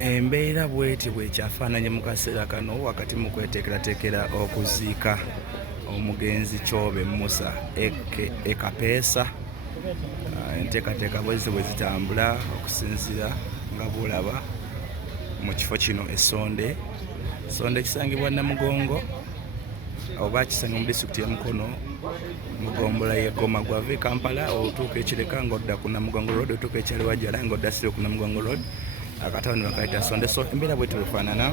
Embeera bweti bwekyafaananye mu kaseera kano wakati mu kweteekerateekera okuziika omugenzi Kyobe Musa ekapeesa. Enteekateeka bwezi bwe zitambula okusinziira nga bulaba mu kifo kino Essonde. Essonde kisangibwa Namugongo oba kisangibwa mu disitulikiti y'e Mukono mu ggombolola y'e Goma gw'ava e Kampala otuuka e Kireka ng'odda ku Namugongo Road otuuka e Kyaliwajjala ng'odda siro ku Namugongo Road akatawuni bakayita Essonde. So embeera bweti bwefaanana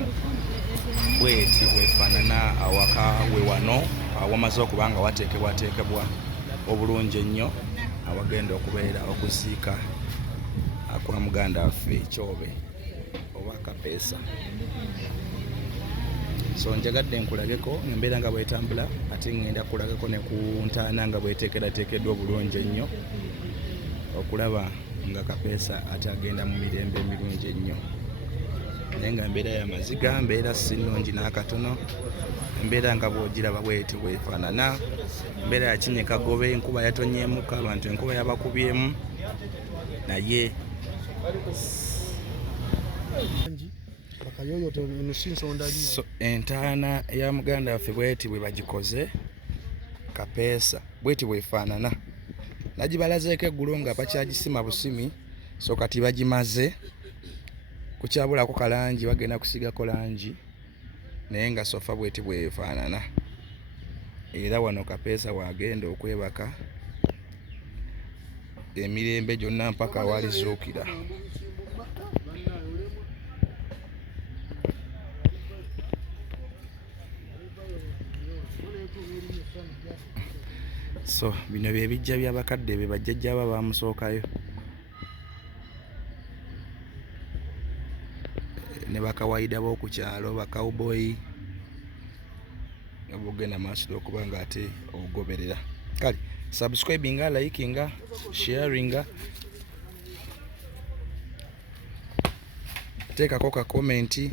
awaka we wano awamaze okuba nga wateekebwateekebwa obulungi ennyo awagenda okubeera okuziika kwa muganda waffe Kyobe oba kapeesa. So njagadde nkulageko embeera nga bwetambula ate ngenda kulagako ne ku ntaana nga bweteekerateekeddwa obulungi ennyo okulaba nga kapeesa ate agenda mu mirembe emirungi ennyo, naye nga embeera y'amaziga, mbeera si nnungi n'akatono. Embeera nga bw'ogiraba bweti bwefaanana, embeera ya kinyekagobe, enkuba yatonyeemuko, abantu enkuba yabakubyemu naye so entaana ya muganda waffe bweti bwe bagikoze kapeesa bweti bwefaanana. Nagibalazeeko eggulo nga bakyagisima busimi, so kati bagimaze kukyabulako kalangi, bagenda kusigako langi naye nga sofa bweti bwefaanana. Era wano kapeesa wagenda okwebaka emirembe gyonna mpaka walizuukira. So bino bye bijja by'abakadde be bajjajja aba bamusookayo ne bakawaida b'oku kyalo bakawuboyi obugenda maaso okuba nga ate obugoberera. Kale subscribinga, likinga, sharinga, teekako ka komenti.